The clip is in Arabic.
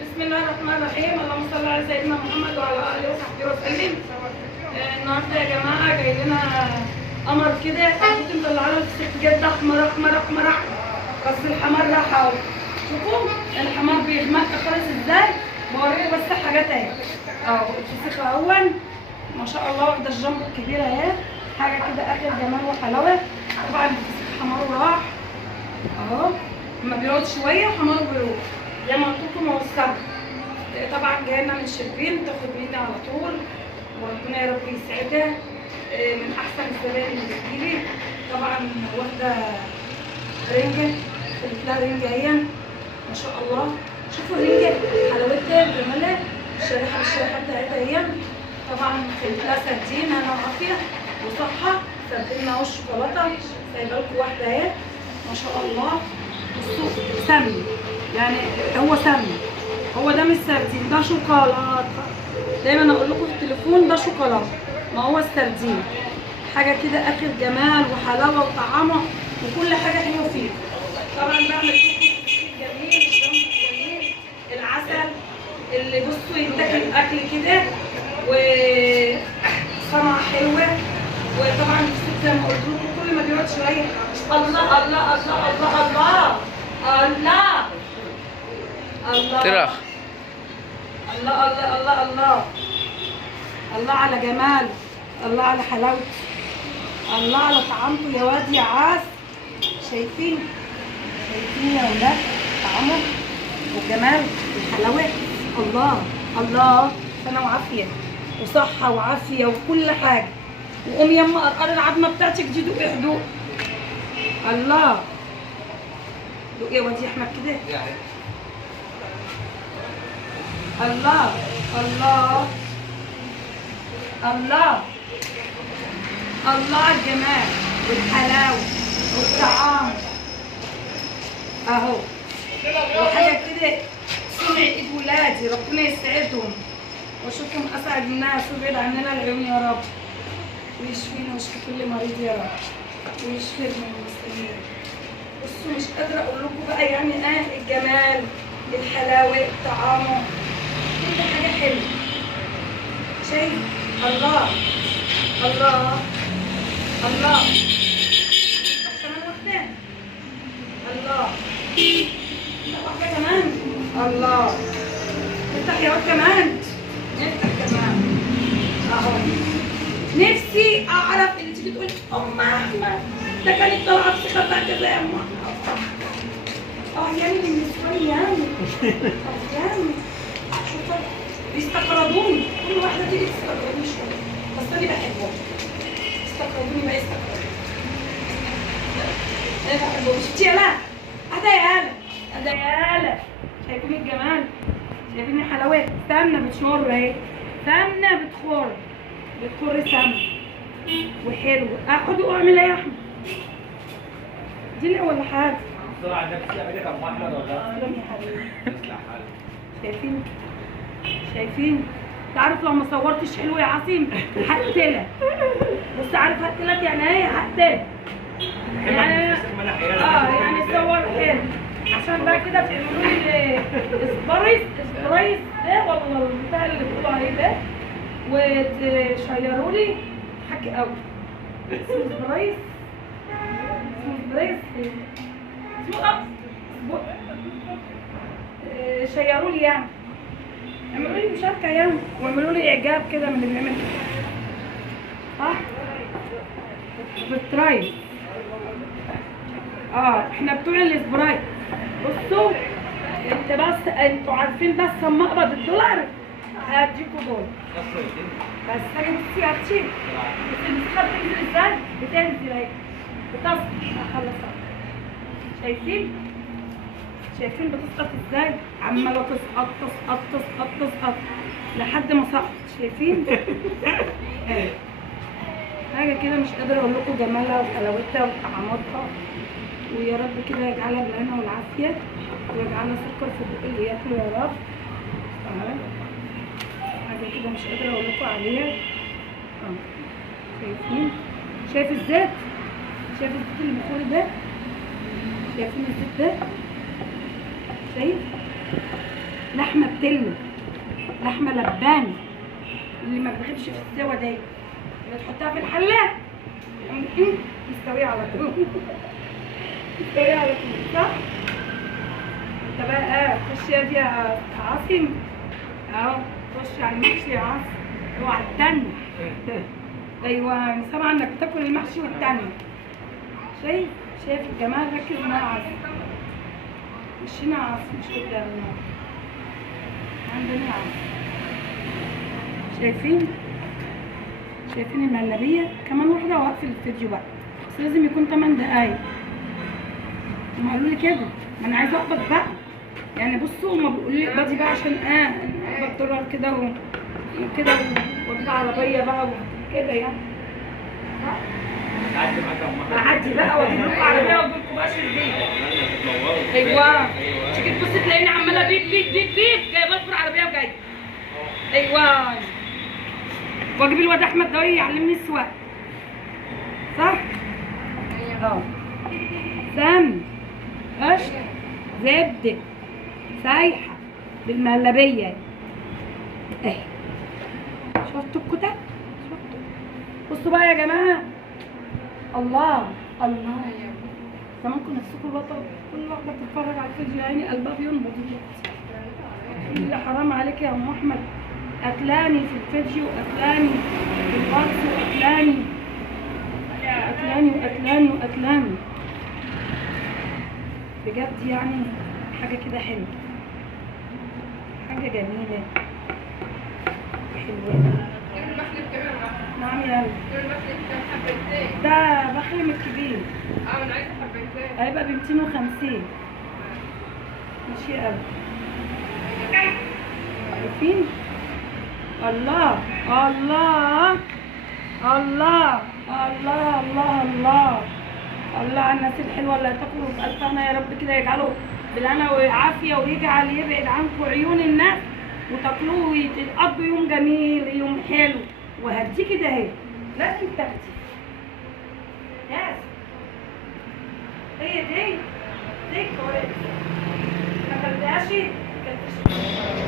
بسم الله الرحمن الرحيم، اللهم صل على سيدنا محمد وعلى اله وصحبه وسلم. النهارده يا جماعه جاي لنا قمر كده، كنت مطلعه له بجد احمر احمر احمر احمر، بس الحمار راح اهو. شوفوا الحمار بيغمق خالص ازاي، بوريكم بس حاجات اهي اهو. الفسيخ اهون ما شاء الله، واخده الجنب الكبيره اهي، حاجه كده اخر جمال وحلاوه. طبعا الفسيخ حماره راح اهو، اما بيقعد شويه حماره بيروح زي ما قلت لكم. هو السبب طبعا جاينا من شربين تاخد مني على طول، وربنا يا رب يسعدها. من احسن الزبائن اللي بتجيلي. طبعا واخده رنجه، خدت لها رنجه اهي ما شاء الله. شوفوا الرنجه حلاوتها جمالها، الشريحه بالشريحه بتاعتها اهي. طبعا خدت لها سردين هنا وعافيه وصحه، سردين اهو الشوكولاته سايبه لكم واحده اهي ما شاء الله. بصوا سمن، يعني هو سمن، هو ده مش سردين، ده شوكولاته. دايما اقول لكم في التليفون ده شوكولاته، ما هو السردين. حاجه كده اخر جمال وحلاوه وطعامه وكل حاجه حلوه فيه. طبعا بعمل جميل، الجنب جميل، العسل اللي بصوا يتاكل اكل كده وصنعه حلوه. وطبعا زي ما قلت لكم كل ما بيقعد شويه الله الله الله الله الله الله الله تراخ الله الله الله الله الله على جماله، الله على حلاوته، الله على طعامته يا واد يا عاس. شايفين يا ولاد طعمه وجمال الحلاوه؟ الله الله، سنه وعافيه وصحه وعافيه وكل حاجه. وقوم يما قرقر العظمه بتاعتك دي، دوقي هدوء. الله دوقي يا واد يا احمد كده. الله الله الله الله على الجمال والحلاوه والطعام اهو. وحاجه كده صنع ايد ولادي، ربنا يسعدهم واشوفهم اسعد الناس ويبعد عننا العيون يا رب، ويشفينا ويشفي كل مريض يا رب، ويشفي من المسلمين. بصوا مش قادره اقول لكم بقى يعني الجمال الحلاوه طعامه كل حاجه حلوه. شايف الله الله الله كمان واحده الله، واحده كمان الله. نفتح يا واد كمان، نفتح كمان اهو. نفسي اعرف اللي تيجي تقول ام احمد ده كانت طالعه بثقه بقى كده يا ام يعني بالنسبه لي يعني يعني شوفوا بيستقرضوني، كل واحده تيجي تستقرضني شويه، بس انا بحبهم. استقرضوني بقى، استقرضوني انا بحبهم. شفتي يا لا اهدى يا هلا، اهدى يا هلا. شايفين الجمال، شايفين الحلاوات؟ سمنه بتشر اهي، سمنه بتخر سمنه وحلو. اخد واعمل ايه يا احمد؟ دي الاول حاجه بسرعه نفسي اعمل لك ام احمد ولا يا حبيبي. شايفين شايفين؟ تعرف لو ما صورتش حلو يا عاصم هقتلك. بص عارف هقتلك يعني ايه؟ هقتلك يعني يعني صور حلو عشان بقى كده تعملوا لي سبرايس ده ولا البتاع اللي بتقولوا عليه ده، وتشيروا لي حكي قوي. اسمه سبرايس، اسمه سبرايس، اسمه شيروا لي يعني، اعملوا لي مشاركه يعني، واعملوا لي اعجاب كده من اللي بيعمل صح؟ بالتراي احنا بتوع السبرايت. بصوا انت بس انتوا عارفين بس اما اقبض الدولار هديكوا دول بس. حاجه بصي يا اختي، بس المسخه بتنزل ازاي؟ بتنزل اهي بتسقط. اخلصها. شايفين بتسقط ازاي؟ عماله تسقط تسقط تسقط تسقط لحد ما سقط. شايفين؟ حاجه كده مش قادره اقول لكم جمالها وحلاوتها وطعاماتها. ويا رب كده يجعلها بالهنا والعافيه، ويجعلنا سكر في البق اللي ياكله يا رب. حاجه كده مش قادره اقول لكم عليها. شايفين؟ شايف الزيت؟ شايف الزيت اللي بيخور ده؟ شايفين الزيت ده؟ شايف؟ لحمه بتلو، لحمه لباني اللي ما بتغيبش في السوا دي، اللي تحطها في الحله مستويه على طول. مستويه على طول، صح؟ انت بقى خش يا دي يا عاصم اهو، خش على المحشي يا عاصم، اوعى تتنح. ايوه انا سامعه انك بتاكل المحشي والتاني. شايف الجمال؟ ركز معايا يا عاصم، مش هنا يا عاصم، مش قدامنا، عندنا يا عاصم. شايفين المهلبيه؟ كمان واحده واقفل الفيديو بقى، بس لازم يكون 8 دقايق. هما قالوا لي كده، ما انا عايزه اقبض بقى يعني. بصوا هما بيقولوا لي اقبضي بقى عشان اقبض دولار كده وكده واجيب عربيه بقى وكده يعني. تعدي معاك يا ام احمد. اعدي بقى واجيب لكم عربيه واجيب لكم بقى شربيه. ايوه تيجي تبص تلاقيني عماله بيب بيب بيب بيب جايبه لكم العربيه وجايه. ايوه واجيب الواد احمد ده يعلمني السواقه، صح؟ اه سمن، قشطه، زبده سايحه بالمهلبيه اهي. شفتوا الكتاب؟ بصوا بقى يا جماعه، الله الله، زمانكم نفسكم بطل. كل واحده بتتفرج على الفيديو يعني قلبها بينبض اللي حرام عليك يا ام احمد، قتلاني في الفيديو، قتلاني في الواتس، وقتلاني وقتلاني بجد يعني. حاجه كده حلوه، حاجه جميله حلوه. نعم يا ده بحلم الكبير. انا عايزه حبيتين. هيبقى ب 250. ماشي قوي. عارفين؟ الله الله الله الله الله الله الله على الناس الحلوه اللي هتاكلوا بألف هنا يا رب، كده يجعله بالهنا والعافيه، ويجعل يبعد عنكم عيون الناس وتاكلوه وتقضوا يوم جميل، يوم حلو. وهدي كده اهي، لازم تاخدي لازم. هي دي الكوارث، ما خدتهاش